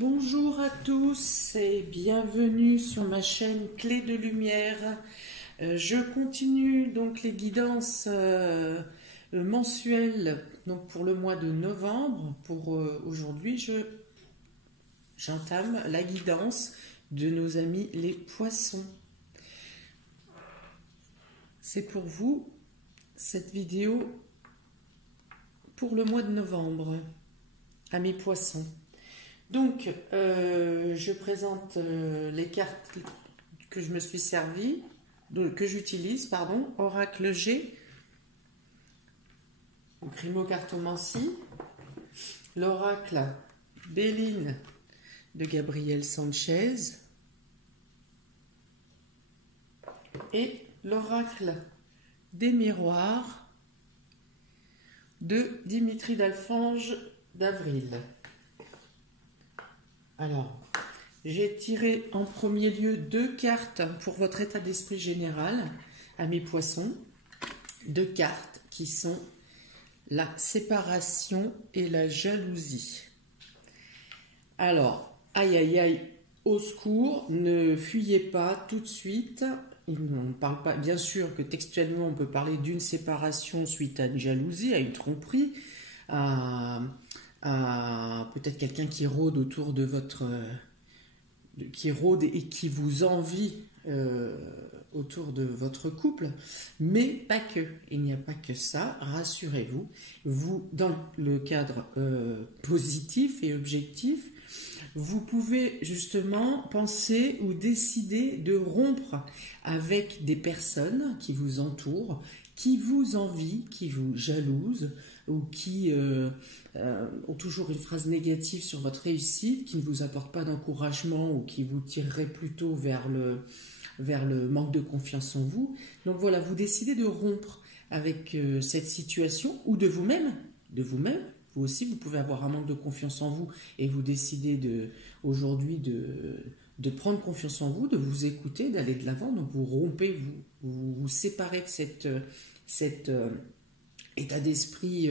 Bonjour à tous et bienvenue sur ma chaîne Clé de Lumière. Je continue donc les guidances mensuelles donc pour le mois de novembre. Pour aujourd'hui, j'entame la guidance de nos amis les poissons. C'est pour vous cette vidéo pour le mois de novembre, à mes poissons. Donc, je présente les cartes que je me suis servi, que j'utilise, pardon, Oracle G, Grimocartomancie, l'Oracle Béline de Gabriel Sanchez et l'Oracle des miroirs de Dimitri d'Alfange d'Avril. Alors, j'ai tiré en premier lieu 2 cartes pour votre état d'esprit général, à mes poissons. 2 cartes qui sont la séparation et la jalousie. Alors, aïe aïe aïe, au secours, ne fuyez pas tout de suite. On ne parle pas, bien sûr que textuellement on peut parler d'une séparation suite à une jalousie, à une tromperie, à peut-être quelqu'un qui rôde autour de votre... qui rôde et qui vous envie autour de votre couple, mais pas que. Il n'y a pas que ça, rassurez-vous. Vous, dans le cadre positif et objectif, vous pouvez justement penser ou décider de rompre avec des personnes qui vous entourent, qui vous envient, qui vous jalousent, ou qui ont toujours une phrase négative sur votre réussite, qui ne vous apporte pas d'encouragement ou qui vous tirerait plutôt vers le manque de confiance en vous. Donc voilà, vous décidez de rompre avec cette situation ou de vous-même. Vous aussi, vous pouvez avoir un manque de confiance en vous et vous décidez aujourd'hui de prendre confiance en vous, de vous écouter, d'aller de l'avant. Donc vous rompez, vous séparez de cet état d'esprit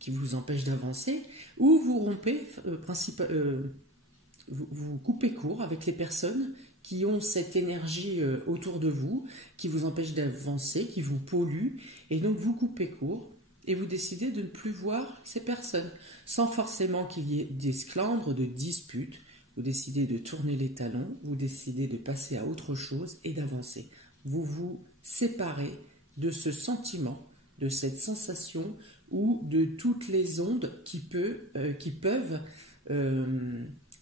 qui vous empêche d'avancer, ou vous rompez, vous coupez court avec les personnes qui ont cette énergie autour de vous, qui vous empêche d'avancer, qui vous polluent, et donc vous coupez court et vous décidez de ne plus voir ces personnes, sans forcément qu'il y ait d'esclandres, de disputes. Vous décidez de tourner les talons, vous décidez de passer à autre chose et d'avancer. Vous vous séparez de ce sentiment, de cette sensation ou de toutes les ondes qui peuvent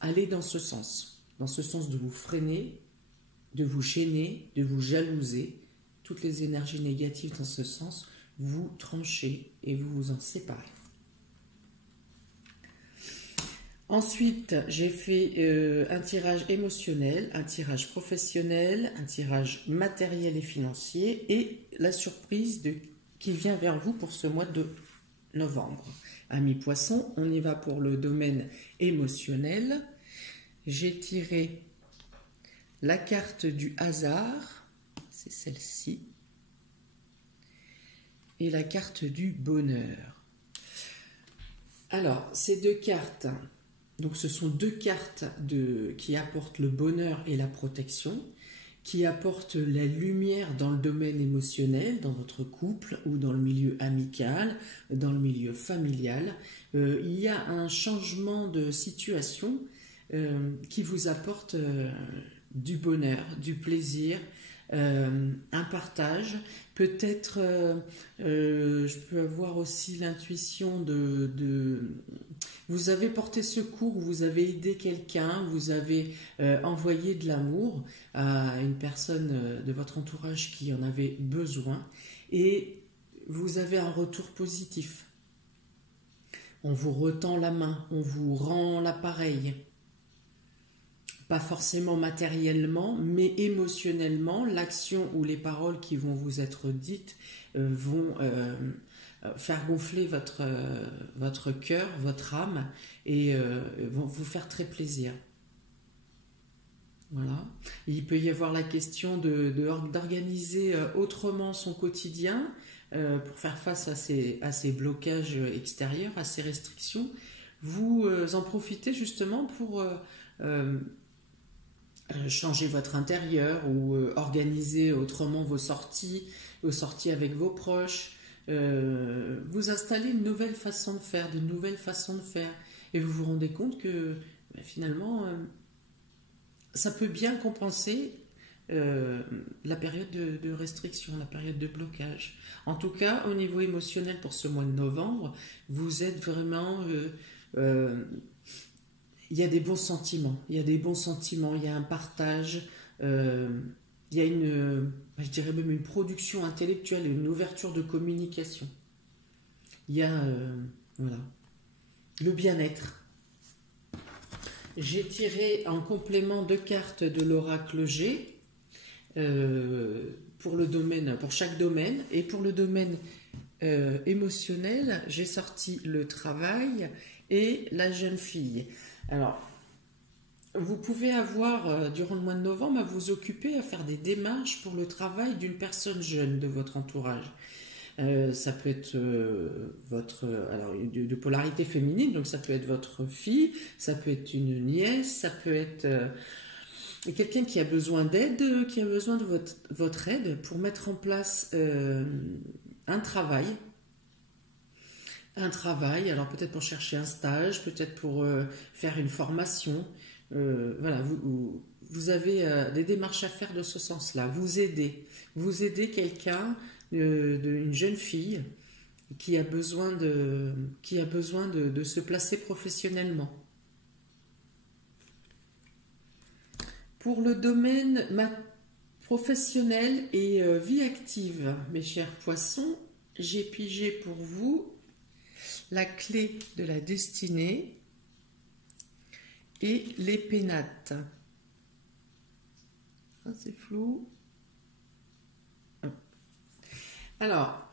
aller dans ce sens de vous freiner, de vous gêner, de vous jalouser. Toutes les énergies négatives dans ce sens, vous tranchez et vous vous en séparez. Ensuite, j'ai fait un tirage émotionnel, un tirage professionnel, un tirage matériel et financier et la surprise qui vient vers vous pour ce mois de novembre. Amis poissons, on y va pour le domaine émotionnel. J'ai tiré la carte du hasard, c'est celle-ci, et la carte du bonheur. Alors, ces 2 cartes... Donc ce sont 2 cartes qui apportent le bonheur et la protection, qui apportent la lumière dans le domaine émotionnel, dans votre couple ou dans le milieu amical, dans le milieu familial. Il y a un changement de situation qui vous apporte du bonheur, du plaisir, un partage. Peut-être je peux avoir aussi l'intuition vous avez porté secours, vous avez aidé quelqu'un, vous avez envoyé de l'amour à une personne de votre entourage qui en avait besoin et vous avez un retour positif. On vous retend la main, on vous rend l'appareil. Pas forcément matériellement, mais émotionnellement, l'action ou les paroles qui vont vous être dites vont faire gonfler votre cœur, votre âme et vont vous faire très plaisir. Voilà. Il peut y avoir la question d'organiser autrement son quotidien pour faire face à ces blocages extérieurs, à ces restrictions. vous en profitez justement pour changer votre intérieur ou organiser autrement vos sorties avec vos proches, vous installez une nouvelle façon de faire, de nouvelles façons de faire, et vous vous rendez compte que finalement, ça peut bien compenser la période de restriction, la période de blocage. En tout cas, au niveau émotionnel pour ce mois de novembre, vous êtes vraiment... il y a des bons sentiments, il y a un partage, il y a je dirais même une production intellectuelle, une ouverture de communication. Il y a voilà, le bien-être. J'ai tiré en complément 2 cartes de l'oracle G pour chaque domaine, et pour le domaine émotionnel, j'ai sorti le travail et la jeune fille. Alors, vous pouvez avoir, durant le mois de novembre, à vous occuper à faire des démarches pour le travail d'une personne jeune de votre entourage. Ça peut être alors de polarité féminine, donc ça peut être votre fille, ça peut être une nièce, ça peut être quelqu'un qui a besoin d'aide, qui a besoin de votre aide pour mettre en place un travail. Alors peut-être pour chercher un stage, peut-être pour faire une formation. Voilà, vous avez des démarches à faire de ce sens-là. Vous aidez quelqu'un, une jeune fille qui a besoin de se placer professionnellement. Pour le domaine professionnel et vie active, mes chers poissons, j'ai pigé pour vous la clé de la destinée et les pénates. Ah, c'est flou. Alors,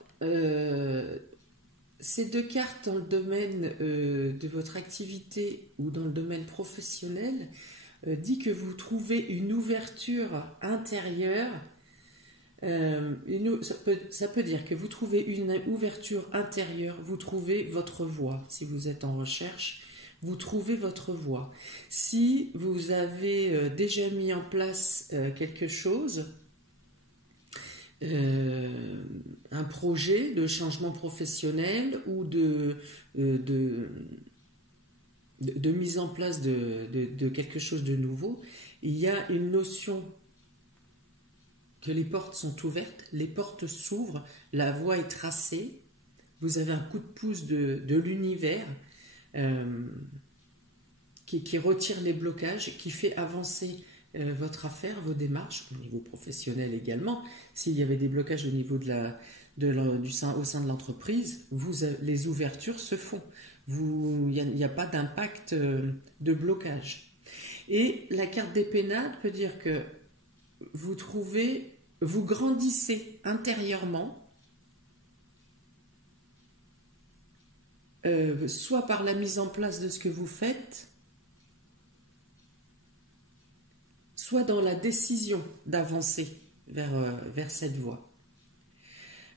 ces 2 cartes dans le domaine de votre activité ou dans le domaine professionnel dit que vous trouvez une ouverture intérieure. Ça peut dire que vous trouvez une ouverture intérieure, vous trouvez votre voie. Si vous êtes en recherche, vous trouvez votre voie. Si vous avez déjà mis en place quelque chose, un projet de changement professionnel ou de mise en place de quelque chose de nouveau, il y a une notion que les portes sont ouvertes, les portes s'ouvrent, la voie est tracée, vous avez un coup de pouce de l'univers qui retire les blocages, qui fait avancer votre affaire, vos démarches, au niveau professionnel également. S'il y avait des blocages au niveau au sein de l'entreprise, les ouvertures se font. Il n'y a pas d'impact de blocage. Et la carte des pénades peut dire que vous grandissez intérieurement, soit par la mise en place de ce que vous faites, soit dans la décision d'avancer vers cette voie.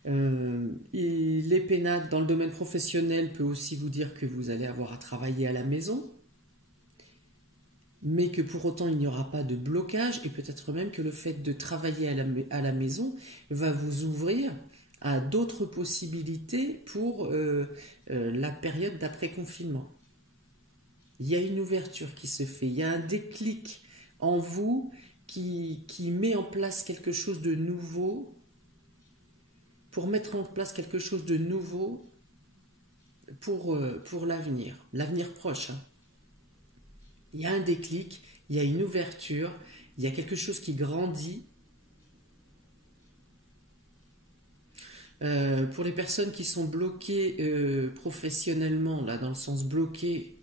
Les pénades dans le domaine professionnel peut aussi vous dire que vous allez avoir à travailler à la maison, mais que pour autant il n'y aura pas de blocage, et peut-être même que le fait de travailler à la maison va vous ouvrir à d'autres possibilités pour la période d'après-confinement. Il y a une ouverture qui se fait, il y a un déclic en vous qui met en place quelque chose de nouveau, pour mettre en place quelque chose de nouveau pour l'avenir proche. Il y a un déclic, il y a une ouverture, il y a quelque chose qui grandit. Pour les personnes qui sont bloquées professionnellement, là, dans le sens bloquées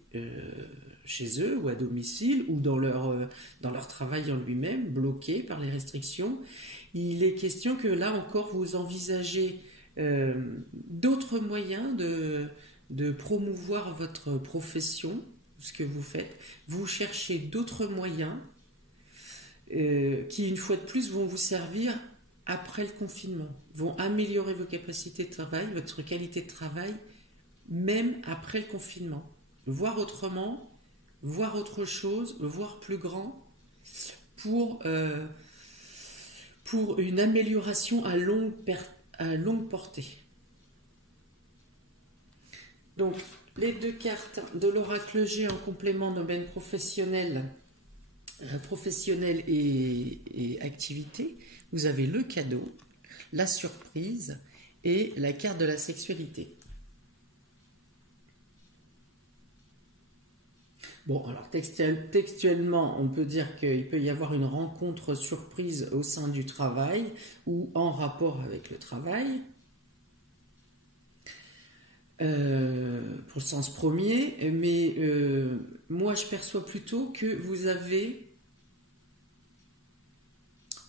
chez eux ou à domicile ou dans leur travail en lui-même, bloqués par les restrictions, il est question que là encore vous envisagez d'autres moyens de promouvoir votre profession, ce que vous faites. Vous cherchez d'autres moyens qui, une fois de plus, vont vous servir après le confinement, vont améliorer vos capacités de travail, votre qualité de travail, même après le confinement. voir autrement, voir autre chose, voir plus grand pour une amélioration à longue portée. Donc, les deux cartes de l'oracle G en complément domaine professionnel et activité. Vous avez le cadeau, la surprise et la carte de la sexualité. Bon, alors textuellement, on peut dire qu'il peut y avoir une rencontre surprise au sein du travail ou en rapport avec le travail. Pour le sens premier, mais moi je perçois plutôt que vous avez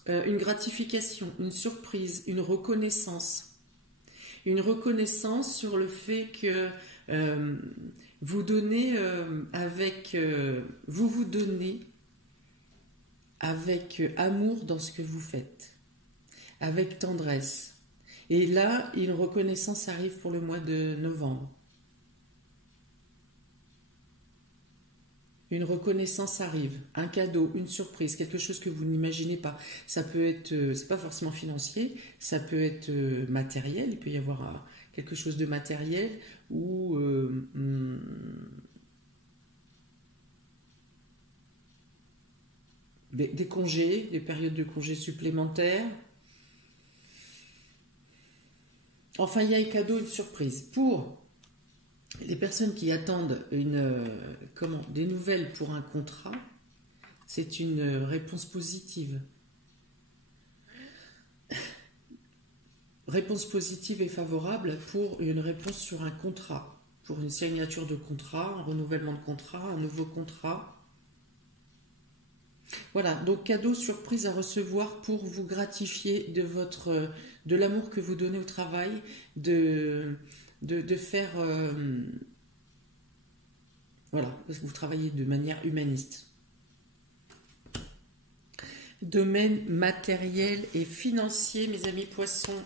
une gratification, une surprise, une reconnaissance sur le fait que vous donnez vous donnez avec amour dans ce que vous faites, avec tendresse. Et là, une reconnaissance arrive pour le mois de novembre. Une reconnaissance arrive, un cadeau, une surprise, quelque chose que vous n'imaginez pas. Ça peut être, c'est pas forcément financier, ça peut être matériel, il peut y avoir quelque chose de matériel ou des congés, des périodes de congés supplémentaires. Enfin, il y a un cadeau, une surprise. Pour les personnes qui attendent des nouvelles pour un contrat, c'est une réponse positive. Réponse positive et favorable pour une réponse sur un contrat, pour une signature de contrat, un renouvellement de contrat, un nouveau contrat. Voilà, donc cadeau, surprise à recevoir pour vous gratifier de l'amour que vous donnez au travail, de faire... voilà, parce que vous travaillez de manière humaniste. Domaine matériel et financier, mes amis poissons.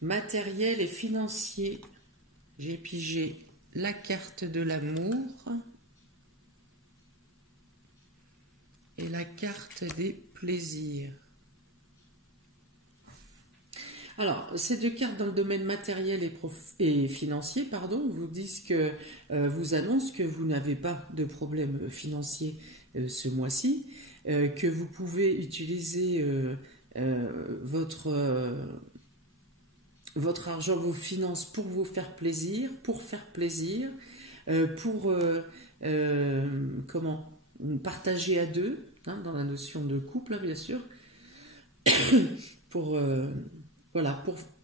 Matériel et financier. J'ai pigé la carte de l'amour et la carte des plaisirs. Alors, ces deux cartes dans le domaine matériel et financier, vous disent que vous annoncent que vous n'avez pas de problème financier ce mois-ci, que vous pouvez utiliser votre argent, vos finances pour vous faire plaisir, pour partager à deux, hein, dans la notion de couple, hein, bien sûr, pour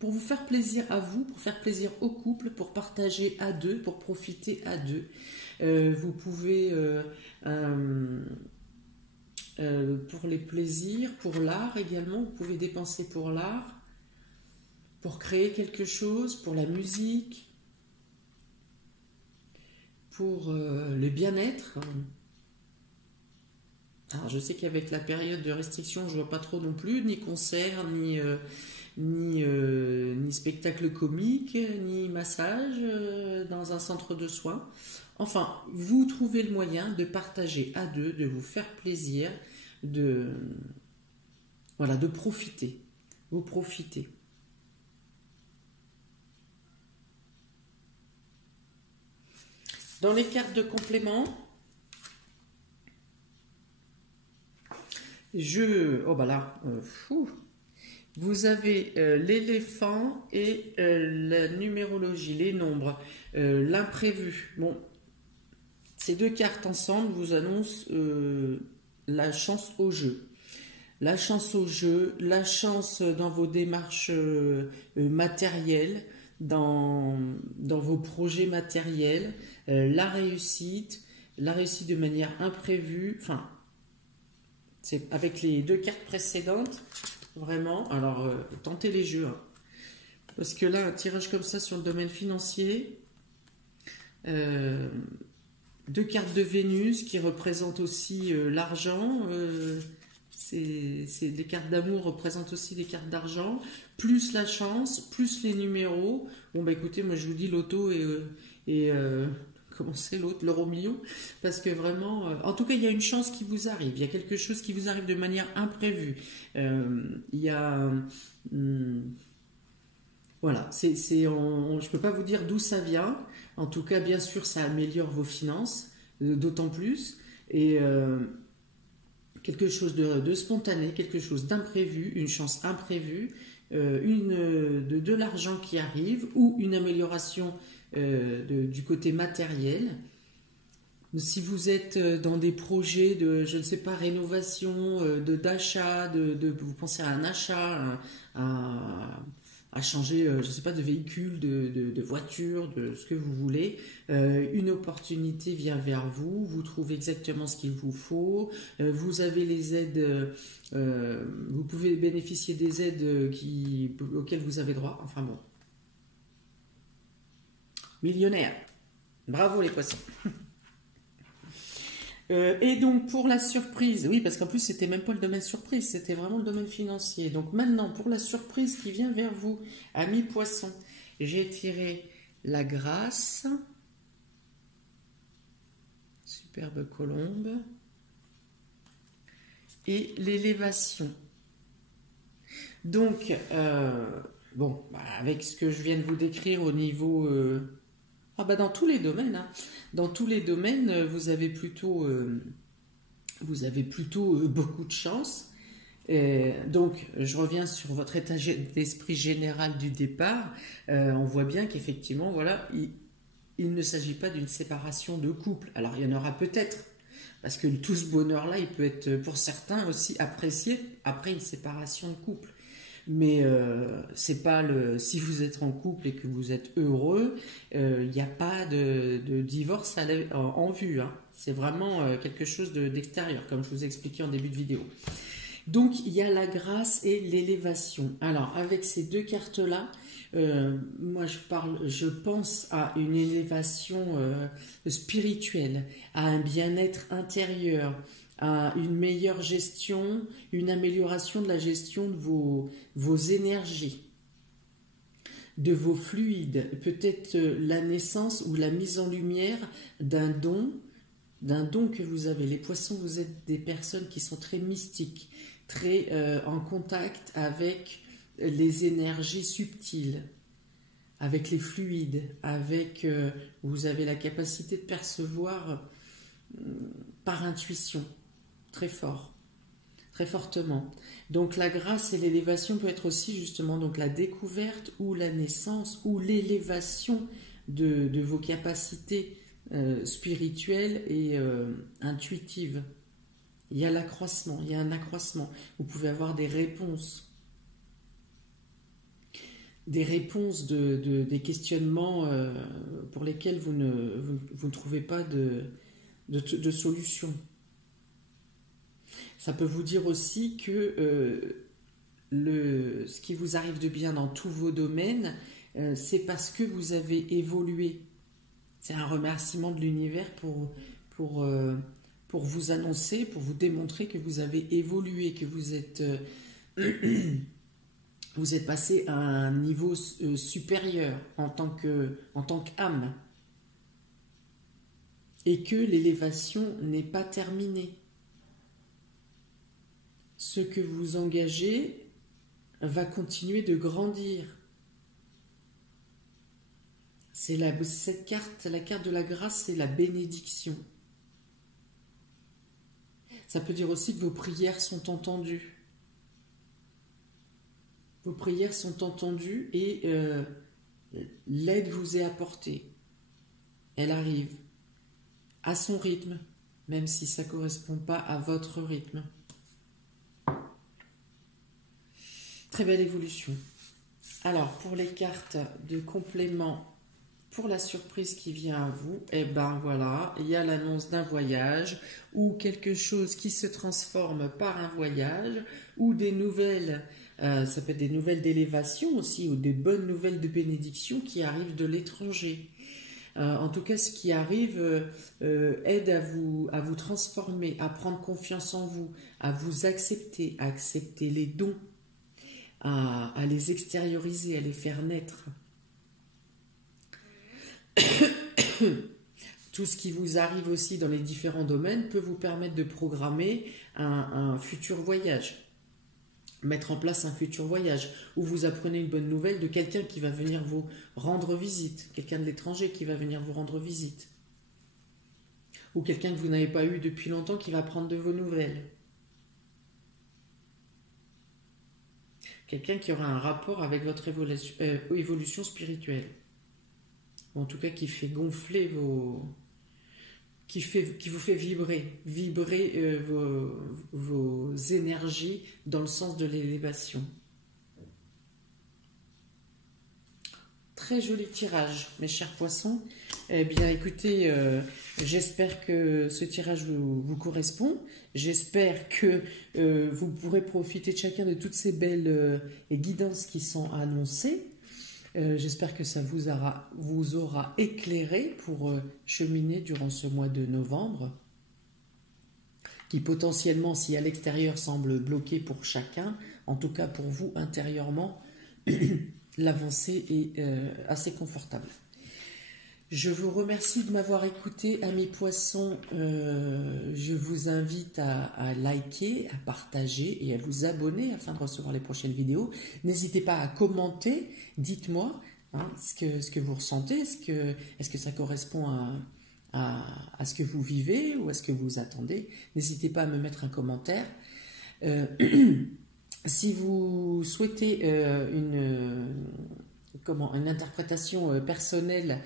vous faire plaisir à vous, pour faire plaisir au couple, pour partager à deux, pour profiter à deux. Vous pouvez, pour les plaisirs, pour l'art également, vous pouvez dépenser pour l'art, pour créer quelque chose, pour la musique, pour le bien-être. Alors je sais qu'avec la période de restriction, je ne vois pas trop non plus, ni concert, ni spectacle comique, ni massage dans un centre de soins. Enfin, vous trouvez le moyen de partager à deux, de vous faire plaisir, de profiter. Vous profitez. Dans les cartes de complément, vous avez l'éléphant et la numérologie, les nombres, l'imprévu. Bon, ces deux cartes ensemble vous annoncent la chance au jeu. La chance au jeu, la chance dans vos démarches matérielles, dans vos projets matériels, la réussite de manière imprévue. Enfin, c'est avec les deux cartes précédentes, vraiment. Alors, tentez les jeux. Hein. Parce que là, un tirage comme ça sur le domaine financier, deux cartes de Vénus qui représentent aussi l'argent. Les cartes d'amour représentent aussi des cartes d'argent, plus la chance, plus les numéros. Bon, bah écoutez, moi je vous dis loto et comment c'est l'autre, l'euro million, parce que vraiment, en tout cas, il y a une chance qui vous arrive, il y a quelque chose qui vous arrive de manière imprévue. Il y a, voilà, je ne peux pas vous dire d'où ça vient. En tout cas, bien sûr, ça améliore vos finances, d'autant plus, et quelque chose de spontané, quelque chose d'imprévu, une chance imprévue, de l'argent qui arrive ou une amélioration du côté matériel. Si vous êtes dans des projets de, je ne sais pas, rénovation, d'achat, vous pensez à un achat, à changer, je ne sais pas, de véhicule, de voiture, de ce que vous voulez, une opportunité vient vers vous, vous trouvez exactement ce qu'il vous faut, vous avez les aides, vous pouvez bénéficier des aides auxquelles vous avez droit, enfin bon. Millionnaire. Bravo les poissons. Et donc pour la surprise, oui, parce qu'en plus c'était même pas le domaine surprise, c'était vraiment le domaine financier. Donc maintenant pour la surprise qui vient vers vous, amis poissons, j'ai tiré la grâce, superbe colombe, et l'élévation. Donc bon, avec ce que je viens de vous décrire au niveau dans tous les domaines, hein. Dans tous les domaines, vous avez plutôt beaucoup de chance. Donc, je reviens sur votre état d'esprit général du départ. On voit bien qu'effectivement, voilà, il ne s'agit pas d'une séparation de couple. Alors, il y en aura peut-être, parce que tout ce bonheur-là, il peut être pour certains aussi apprécié après une séparation de couple. Mais c'est pas si vous êtes en couple et que vous êtes heureux, il n'y a pas de divorce en vue, hein. C'est vraiment quelque chose d'extérieur, comme je vous ai expliqué en début de vidéo. Donc il y a la grâce et l'élévation. Alors avec ces deux cartes-là, moi je pense à une élévation spirituelle, à un bien-être intérieur, à une meilleure gestion, une amélioration de la gestion de vos énergies, de vos fluides, peut-être la naissance ou la mise en lumière d'un don que vous avez. Les poissons, vous êtes des personnes qui sont très mystiques, très en contact avec les énergies subtiles, avec les fluides, vous avez la capacité de percevoir par intuition, très fort, très fortement. Donc la grâce et l'élévation peut être aussi justement donc la découverte ou la naissance ou l'élévation de vos capacités spirituelles et intuitives. Il y a l'accroissement, il y a un accroissement. Vous pouvez avoir des réponses des questionnements pour lesquels vous ne trouvez pas de solution. Ça peut vous dire aussi que ce qui vous arrive de bien dans tous vos domaines, c'est parce que vous avez évolué. C'est un remerciement de l'univers pour vous annoncer, pour vous démontrer que vous avez évolué, que vous êtes passé à un niveau supérieur en tant qu'âme. Et que l'élévation n'est pas terminée. Ce que vous engagez va continuer de grandir. Cette carte, la carte de la grâce, c'est la bénédiction. Ça peut dire aussi que vos prières sont entendues. Vos prières sont entendues et l'aide vous est apportée. Elle arrive à son rythme, même si ça ne correspond pas à votre rythme. Très belle évolution. Alors, pour les cartes de complément pour la surprise qui vient à vous, eh ben voilà, il y a l'annonce d'un voyage ou quelque chose qui se transforme par un voyage ou des nouvelles, ça peut être des nouvelles d'élévation aussi ou des bonnes nouvelles de bénédiction qui arrivent de l'étranger. En tout cas, ce qui arrive aide à vous transformer, à prendre confiance en vous, à vous accepter, à accepter les dons, à les extérioriser, à les faire naître. Tout ce qui vous arrive aussi dans les différents domaines peut vous permettre de programmer un futur voyage. Mettre en place un futur voyage, où vous apprenez une bonne nouvelle de quelqu'un qui va venir vous rendre visite, quelqu'un de l'étranger qui va venir vous rendre visite, ou quelqu'un que vous n'avez pas eu depuis longtemps qui va prendre de vos nouvelles. Quelqu'un qui aura un rapport avec votre évolution spirituelle, ou en tout cas qui fait gonfler qui vous fait vibrer vos énergies dans le sens de l'élévation. Très joli tirage, mes chers poissons. Eh bien, écoutez, j'espère que ce tirage vous correspond. J'espère que vous pourrez profiter de chacun de toutes ces belles guidances qui sont annoncées. J'espère que ça vous aura éclairé pour cheminer durant ce mois de novembre, qui potentiellement, si à l'extérieur semble bloqué pour chacun, en tout cas pour vous intérieurement, l'avancée est assez confortable. Je vous remercie de m'avoir écouté, amis poissons. Je vous invite à liker, à partager et à vous abonner afin de recevoir les prochaines vidéos. N'hésitez pas à commenter, dites-moi ce que vous ressentez, est-ce que ça correspond à ce que vous vivez ou à ce que vous attendez. N'hésitez pas à me mettre un commentaire. Si vous souhaitez une interprétation personnelle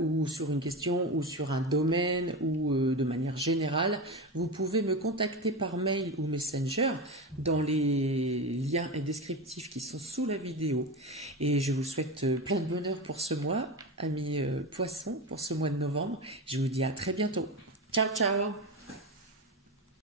ou sur une question ou sur un domaine ou de manière générale, vous pouvez me contacter par mail ou messenger dans les liens descriptifs qui sont sous la vidéo. Et je vous souhaite plein de bonheur pour ce mois, amis poissons, pour ce mois de novembre. Je vous dis à très bientôt. Ciao, ciao!